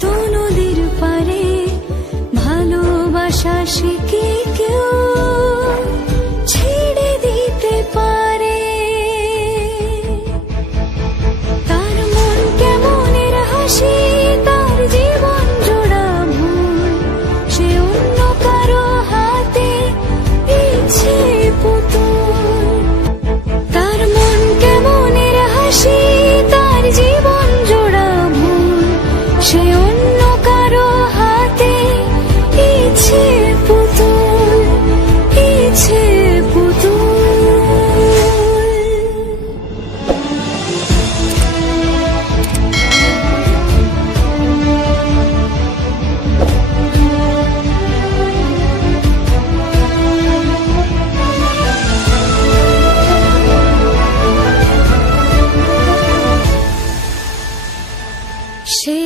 tú.